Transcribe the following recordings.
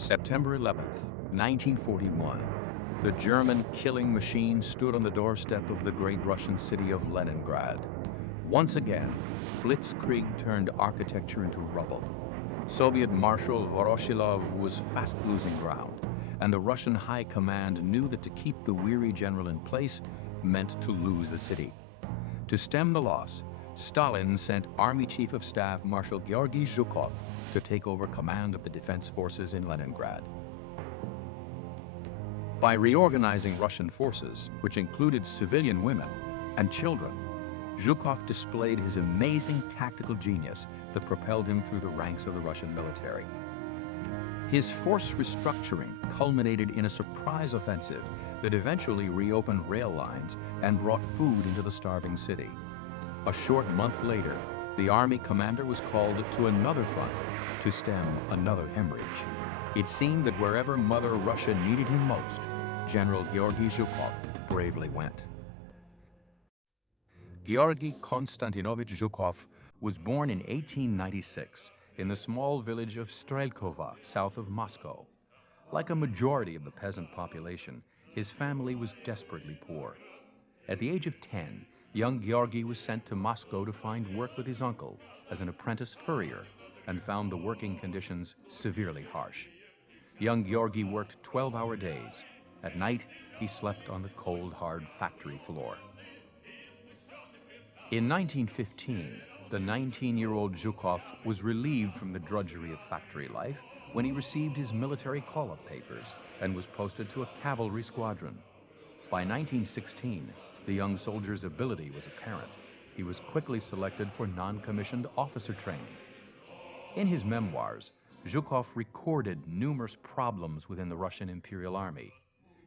September 11th, 1941. The German killing machine stood on the doorstep of the great Russian city of Leningrad. Once again, blitzkrieg turned architecture into rubble. Soviet Marshal Voroshilov was fast losing ground, and the Russian High Command knew that to keep the weary general in place meant to lose the city. To stem the loss, Stalin sent Army Chief of Staff Marshal Georgy Zhukov to take over command of the defense forces in Leningrad. By reorganizing Russian forces, which included civilian women and children, Zhukov displayed his amazing tactical genius that propelled him through the ranks of the Russian military. His force restructuring culminated in a surprise offensive that eventually reopened rail lines and brought food into the starving city. A short month later, the army commander was called to another front to stem another hemorrhage. It seemed that wherever Mother Russia needed him most, General Georgy Zhukov bravely went. Georgy Konstantinovich Zhukov was born in 1896 in the small village of Strelkova, south of Moscow. Like a majority of the peasant population, his family was desperately poor. At the age of 10, young Georgy was sent to Moscow to find work with his uncle as an apprentice furrier and found the working conditions severely harsh. Young Georgy worked 12-hour days. At night, he slept on the cold, hard factory floor. In 1915, the 19-year-old Zhukov was relieved from the drudgery of factory life when he received his military call-up papers and was posted to a cavalry squadron. By 1916, the young soldier's ability was apparent. He was quickly selected for non-commissioned officer training. In his memoirs, Zhukov recorded numerous problems within the Russian Imperial Army.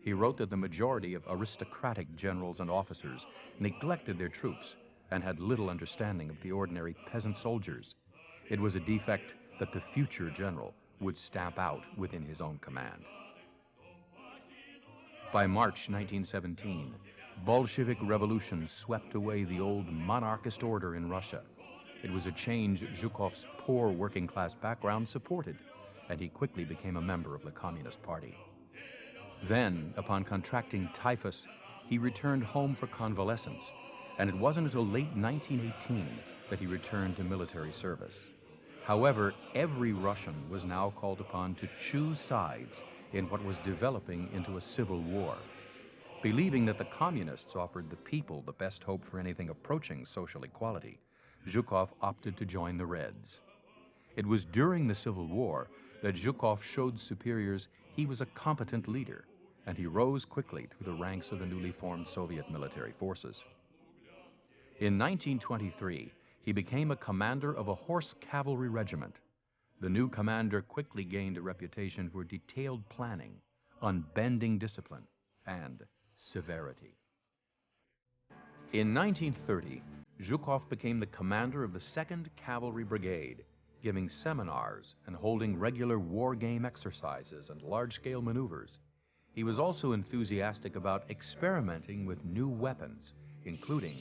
He wrote that the majority of aristocratic generals and officers neglected their troops and had little understanding of the ordinary peasant soldiers. It was a defect that the future general would stamp out within his own command. By March 1917, Bolshevik revolution swept away the old monarchist order in Russia. It was a change Zhukov's poor working-class background supported, and he quickly became a member of the Communist Party. Then, upon contracting typhus, he returned home for convalescence, and it wasn't until late 1918 that he returned to military service. However, every Russian was now called upon to choose sides in what was developing into a civil war. Believing that the communists offered the people the best hope for anything approaching social equality, Zhukov opted to join the Reds. It was during the Civil War that Zhukov showed superiors he was a competent leader, and he rose quickly through the ranks of the newly formed Soviet military forces. In 1923, he became a commander of a horse cavalry regiment. The new commander quickly gained a reputation for detailed planning, unbending discipline, and severity. In 1930, Zhukov became the commander of the 2nd Cavalry Brigade, giving seminars and holding regular war game exercises and large-scale maneuvers. He was also enthusiastic about experimenting with new weapons, including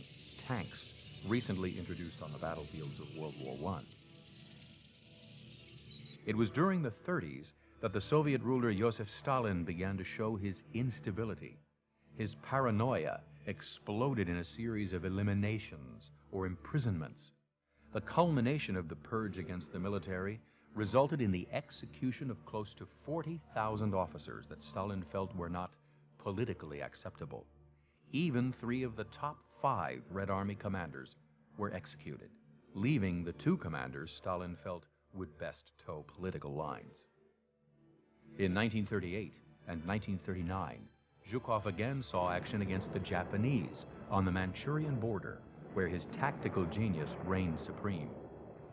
tanks, recently introduced on the battlefields of World War I. It was during the 30s that the Soviet ruler Joseph Stalin began to show his instability. His paranoia exploded in a series of eliminations or imprisonments. The culmination of the purge against the military resulted in the execution of close to 40,000 officers that Stalin felt were not politically acceptable. Even 3 of the top 5 Red Army commanders were executed, leaving the 2 commanders Stalin felt would best toe political lines. In 1938 and 1939, Zhukov again saw action against the Japanese on the Manchurian border, where his tactical genius reigned supreme.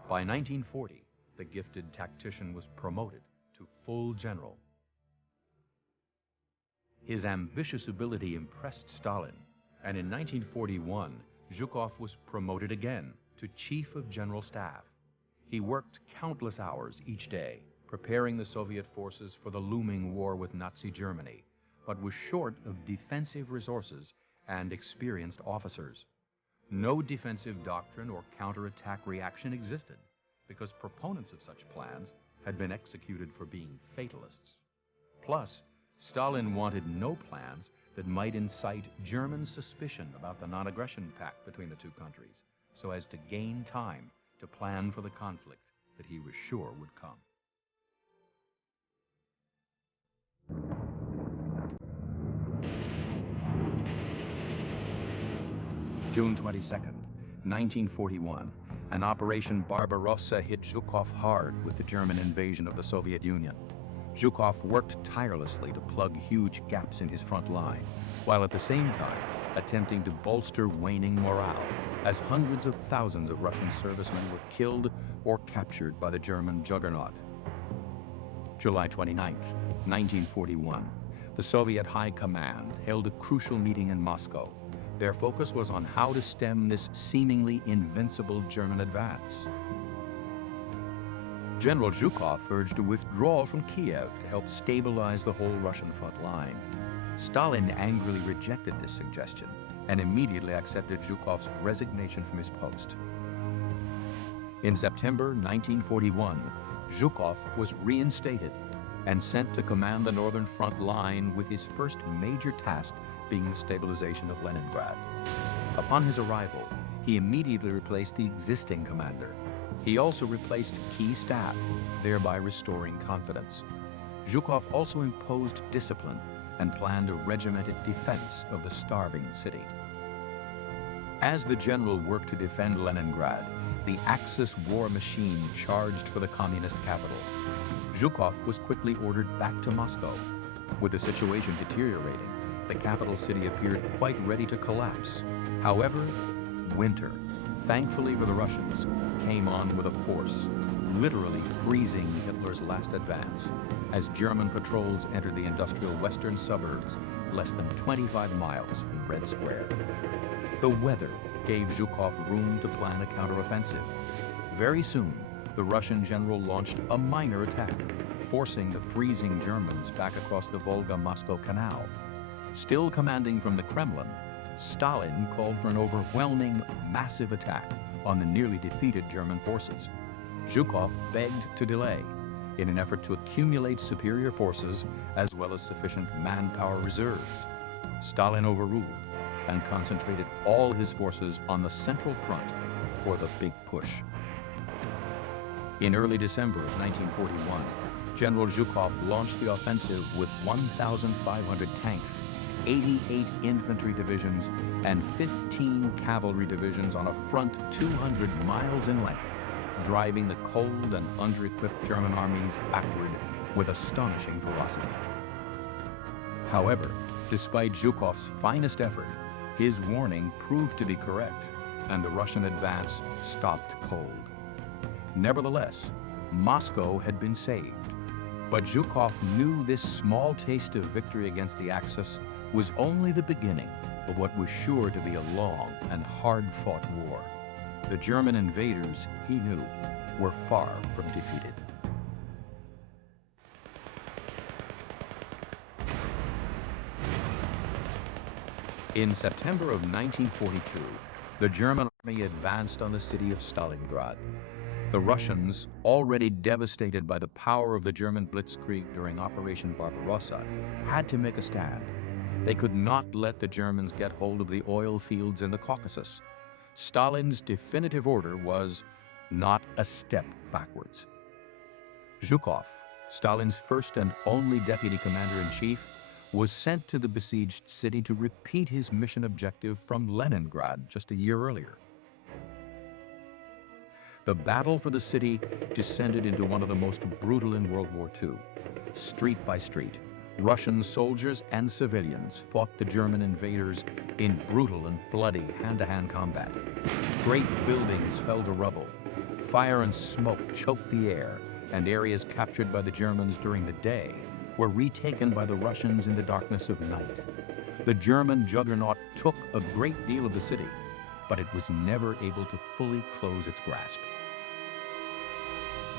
By 1940, the gifted tactician was promoted to full general. His ambitious ability impressed Stalin, and in 1941, Zhukov was promoted again to Chief of General Staff. He worked countless hours each day, preparing the Soviet forces for the looming war with Nazi Germany, but was short of defensive resources and experienced officers. No defensive doctrine or counterattack reaction existed, because proponents of such plans had been executed for being fatalists. Plus, Stalin wanted no plans that might incite German suspicion about the non-aggression pact between the two countries, so as to gain time to plan for the conflict that he was sure would come. June 22nd, 1941, an Operation Barbarossa hit Zhukov hard with the German invasion of the Soviet Union. Zhukov worked tirelessly to plug huge gaps in his front line, while at the same time attempting to bolster waning morale, as hundreds of thousands of Russian servicemen were killed or captured by the German juggernaut. July 29th, 1941, the Soviet High Command held a crucial meeting in Moscow. Their focus was on how to stem this seemingly invincible German advance. General Zhukov urged a withdrawal from Kiev to help stabilize the whole Russian front line. Stalin angrily rejected this suggestion and immediately accepted Zhukov's resignation from his post. In September 1941, Zhukov was reinstated and sent to command the Northern Front line, with his first major task being the stabilization of Leningrad. Upon his arrival, he immediately replaced the existing commander. He also replaced key staff, thereby restoring confidence. Zhukov also imposed discipline and planned a regimented defense of the starving city. As the general worked to defend Leningrad, the Axis war machine charged for the communist capital. Zhukov was quickly ordered back to Moscow. With the situation deteriorating, the capital city appeared quite ready to collapse. However, winter, thankfully for the Russians, came on with a force, literally freezing Hitler's last advance, as German patrols entered the industrial western suburbs less than 25 miles from Red Square. The weather gave Zhukov room to plan a counteroffensive. Very soon, the Russian general launched a minor attack, forcing the freezing Germans back across the Volga-Moscow Canal. Still commanding from the Kremlin, Stalin called for an overwhelming, massive attack on the nearly defeated German forces. Zhukov begged to delay in an effort to accumulate superior forces as well as sufficient manpower reserves. Stalin overruled and concentrated all his forces on the Central Front for the big push. In early December of 1941, General Zhukov launched the offensive with 1,500 tanks, 88 infantry divisions, and 15 cavalry divisions on a front 200 miles in length, driving the cold and under-equipped German armies backward with astonishing ferocity. However, despite Zhukov's finest effort, his warning proved to be correct, and the Russian advance stopped cold. Nevertheless, Moscow had been saved, but Zhukov knew this small taste of victory against the Axis was only the beginning of what was sure to be a long and hard-fought war. The German invaders, he knew, were far from defeated. In September of 1942, the German army advanced on the city of Stalingrad. The Russians, already devastated by the power of the German blitzkrieg during Operation Barbarossa, had to make a stand. They could not let the Germans get hold of the oil fields in the Caucasus. Stalin's definitive order was not a step backwards. Zhukov, Stalin's first and only deputy commander-in-chief, was sent to the besieged city to repeat his mission objective from Leningrad just a year earlier. The battle for the city descended into one of the most brutal in World War II. Street by street, Russian soldiers and civilians fought the German invaders in brutal and bloody hand-to-hand combat. Great buildings fell to rubble. Fire and smoke choked the air, and areas captured by the Germans during the day were retaken by the Russians in the darkness of night. The German juggernaut took a great deal of the city, but it was never able to fully close its grasp.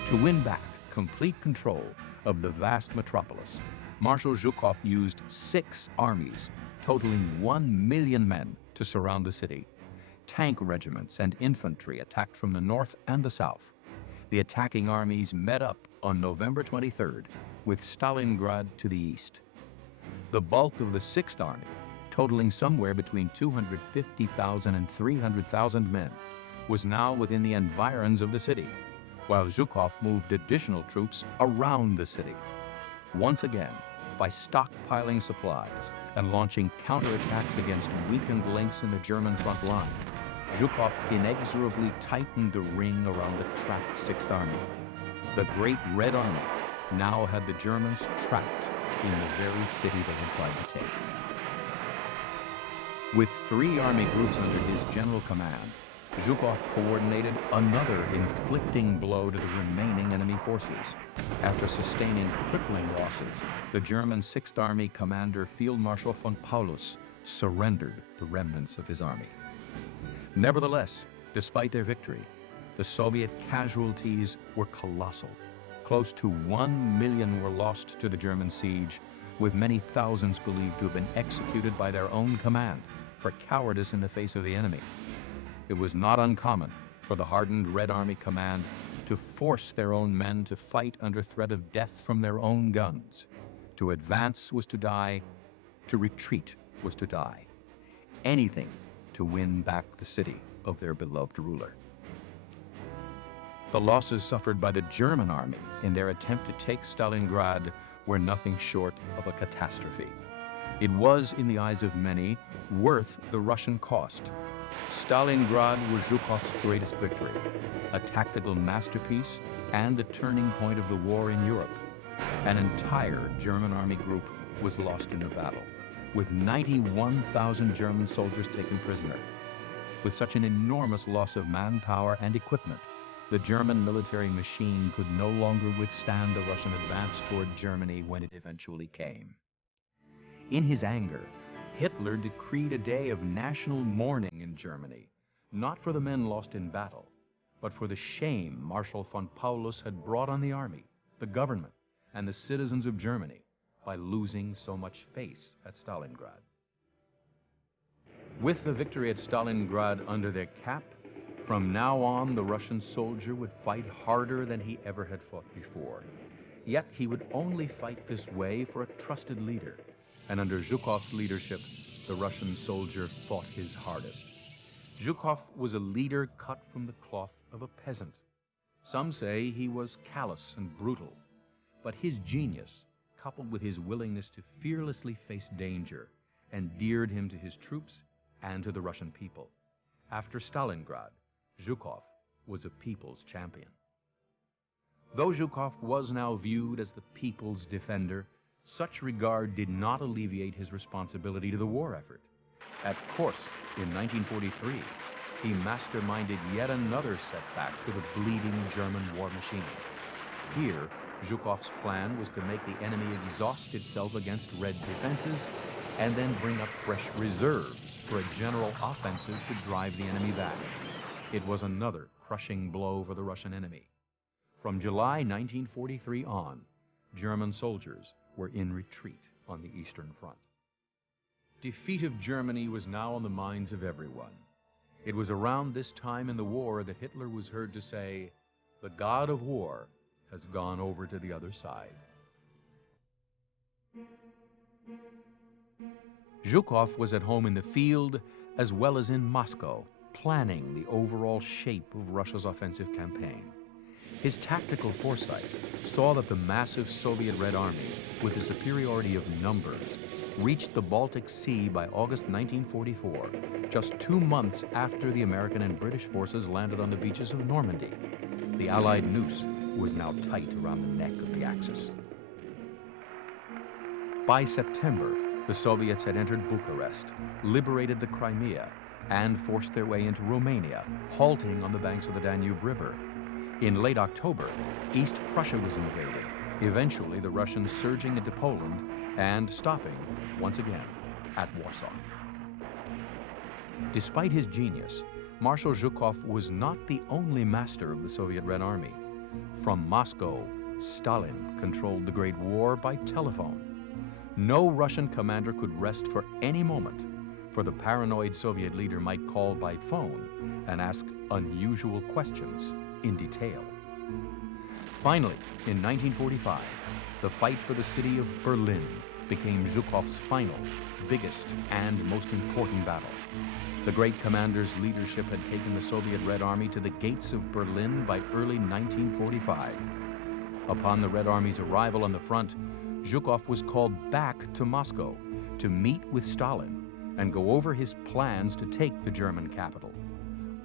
To win back complete control of the vast metropolis, Marshal Zhukov used 6 armies, totaling 1 million men, to surround the city. Tank regiments and infantry attacked from the north and the south. The attacking armies met up on November 23rd, with Stalingrad to the east. The bulk of the Sixth Army, totaling somewhere between 250,000 and 300,000 men, was now within the environs of the city, while Zhukov moved additional troops around the city. Once again, by stockpiling supplies and launching counterattacks against weakened links in the German front line, Zhukov inexorably tightened the ring around the trapped Sixth Army. The Great Red Army now had the Germans trapped in the very city they had tried to take. With 3 army groups under his general command, Zhukov coordinated another inflicting blow to the remaining enemy forces. After sustaining crippling losses, the German Sixth Army commander Field Marshal von Paulus surrendered the remnants of his army. Nevertheless, despite their victory, the Soviet casualties were colossal. Close to 1 million were lost to the German siege, with many thousands believed to have been executed by their own command for cowardice in the face of the enemy. It was not uncommon for the hardened Red Army command to force their own men to fight under threat of death from their own guns. To advance was to die, to retreat was to die. Anything to win back the city of their beloved ruler. The losses suffered by the German army in their attempt to take Stalingrad were nothing short of a catastrophe. It was, in the eyes of many, worth the Russian cost. Stalingrad was Zhukov's greatest victory, a tactical masterpiece and the turning point of the war in Europe. An entire German army group was lost in the battle, with 91,000 German soldiers taken prisoner. With such an enormous loss of manpower and equipment, the German military machine could no longer withstand the Russian advance toward Germany when it eventually came. In his anger, Hitler decreed a day of national mourning in Germany, not for the men lost in battle, but for the shame Marshal von Paulus had brought on the army, the government, and the citizens of Germany by losing so much face at Stalingrad. With the victory at Stalingrad under their cap, from now on the Russian soldier would fight harder than he ever had fought before. Yet he would only fight this way for a trusted leader, and under Zhukov's leadership, the Russian soldier fought his hardest. Zhukov was a leader cut from the cloth of a peasant. Some say he was callous and brutal, but his genius, coupled with his willingness to fearlessly face danger, endeared him to his troops and to the Russian people. After Stalingrad, Zhukov was a people's champion. Though Zhukov was now viewed as the people's defender, such regard did not alleviate his responsibility to the war effort. At Kursk in 1943, he masterminded yet another setback to the bleeding German war machine. Here, Zhukov's plan was to make the enemy exhaust itself against Red defenses and then bring up fresh reserves for a general offensive to drive the enemy back. It was another crushing blow for the Russian enemy. From July 1943 on, German soldiers were in retreat on the Eastern Front. Defeat of Germany was now on the minds of everyone. It was around this time in the war that Hitler was heard to say, "The god of war has gone over to the other side." Zhukov was at home in the field as well as in Moscow, planning the overall shape of Russia's offensive campaign. His tactical foresight saw that the massive Soviet Red Army, with a superiority of numbers, reached the Baltic Sea by August 1944, just 2 months after the American and British forces landed on the beaches of Normandy. The Allied noose was now tight around the neck of the Axis. By September, the Soviets had entered Bucharest, liberated the Crimea, and forced their way into Romania, halting on the banks of the Danube River. In late October, East Prussia was invaded, eventually the Russians surging into Poland and stopping, once again, at Warsaw. Despite his genius, Marshal Zhukov was not the only master of the Soviet Red Army. From Moscow, Stalin controlled the Great War by telephone. No Russian commander could rest for any moment, for the paranoid Soviet leader might call by phone and ask unusual questions in detail. Finally, in 1945, the fight for the city of Berlin became Zhukov's final, biggest, and most important battle. The great commander's leadership had taken the Soviet Red Army to the gates of Berlin by early 1945. Upon the Red Army's arrival on the front, Zhukov was called back to Moscow to meet with Stalin and go over his plans to take the German capital.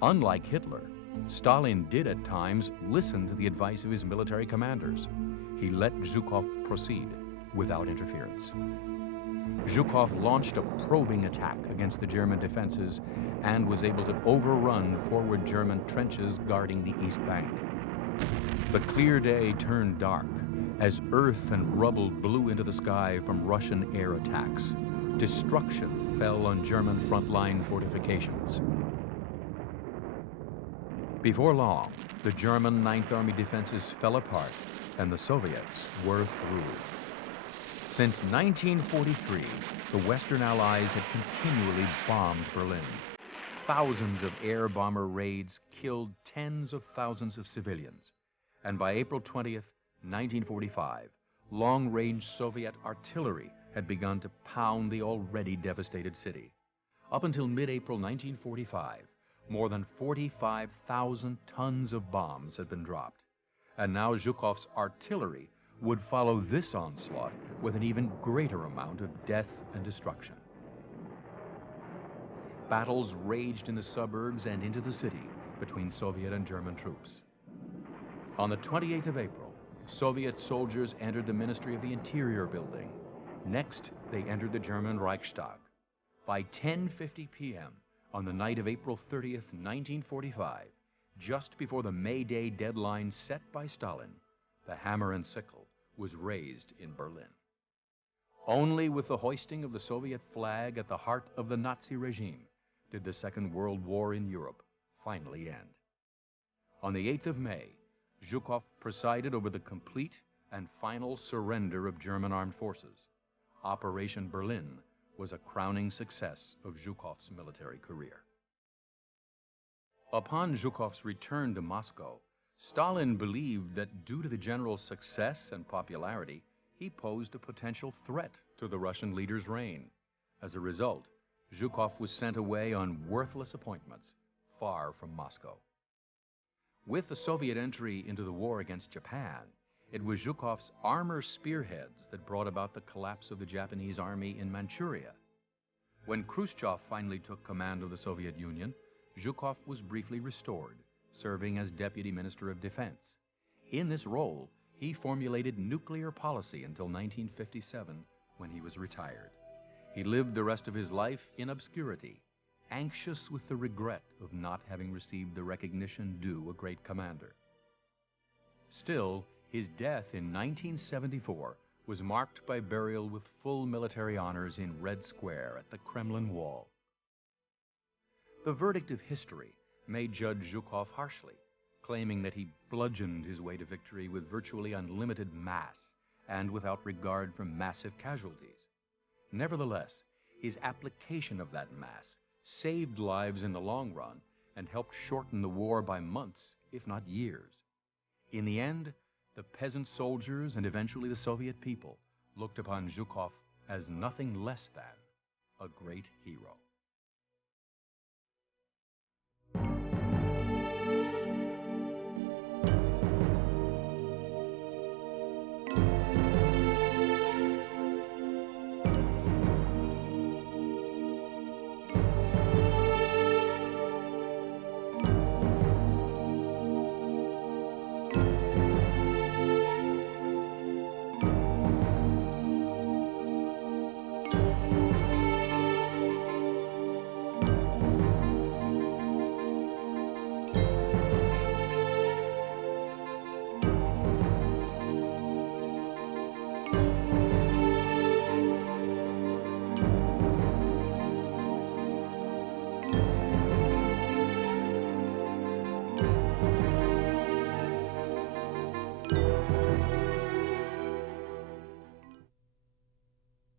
Unlike Hitler, Stalin did at times listen to the advice of his military commanders. He let Zhukov proceed without interference. Zhukov launched a probing attack against the German defenses and was able to overrun forward German trenches guarding the east bank. The clear day turned dark as earth and rubble blew into the sky from Russian air attacks. Destruction fell on German frontline fortifications. Before long, the German Ninth Army defenses fell apart and the Soviets were through. Since 1943, the Western Allies had continually bombed Berlin. Thousands of air bomber raids killed tens of thousands of civilians. And by April 20th, 1945, long-range Soviet artillery had begun to pound the already devastated city. Up until mid-April 1945, more than 45,000 tons of bombs had been dropped. And now Zhukov's artillery would follow this onslaught with an even greater amount of death and destruction. Battles raged in the suburbs and into the city between Soviet and German troops. On the 28th of April, Soviet soldiers entered the Ministry of the Interior building. Next, they entered the German Reichstag. By 10:50 p.m. on the night of April 30th, 1945, just before the May Day deadline set by Stalin, the hammer and sickle was raised in Berlin. Only with the hoisting of the Soviet flag at the heart of the Nazi regime did the Second World War in Europe finally end. On the 8th of May, Zhukov presided over the complete and final surrender of German armed forces. Operation Berlin was a crowning success of Zhukov's military career. Upon Zhukov's return to Moscow, Stalin believed that due to the general success and popularity, he posed a potential threat to the Russian leader's reign. As a result, Zhukov was sent away on worthless appointments, far from Moscow. With the Soviet entry into the war against Japan, it was Zhukov's armor spearheads that brought about the collapse of the Japanese army in Manchuria. When Khrushchev finally took command of the Soviet Union, Zhukov was briefly restored, serving as Deputy Minister of Defense. In this role, he formulated nuclear policy until 1957, when he was retired. He lived the rest of his life in obscurity, anxious with the regret of not having received the recognition due a great commander. Still, his death in 1974 was marked by burial with full military honors in Red Square at the Kremlin Wall. The verdict of history may judge Zhukov harshly, claiming that he bludgeoned his way to victory with virtually unlimited mass and without regard for massive casualties. Nevertheless, his application of that mass saved lives in the long run and helped shorten the war by months, if not years. In the end, the peasant soldiers and eventually the Soviet people looked upon Zhukov as nothing less than a great hero.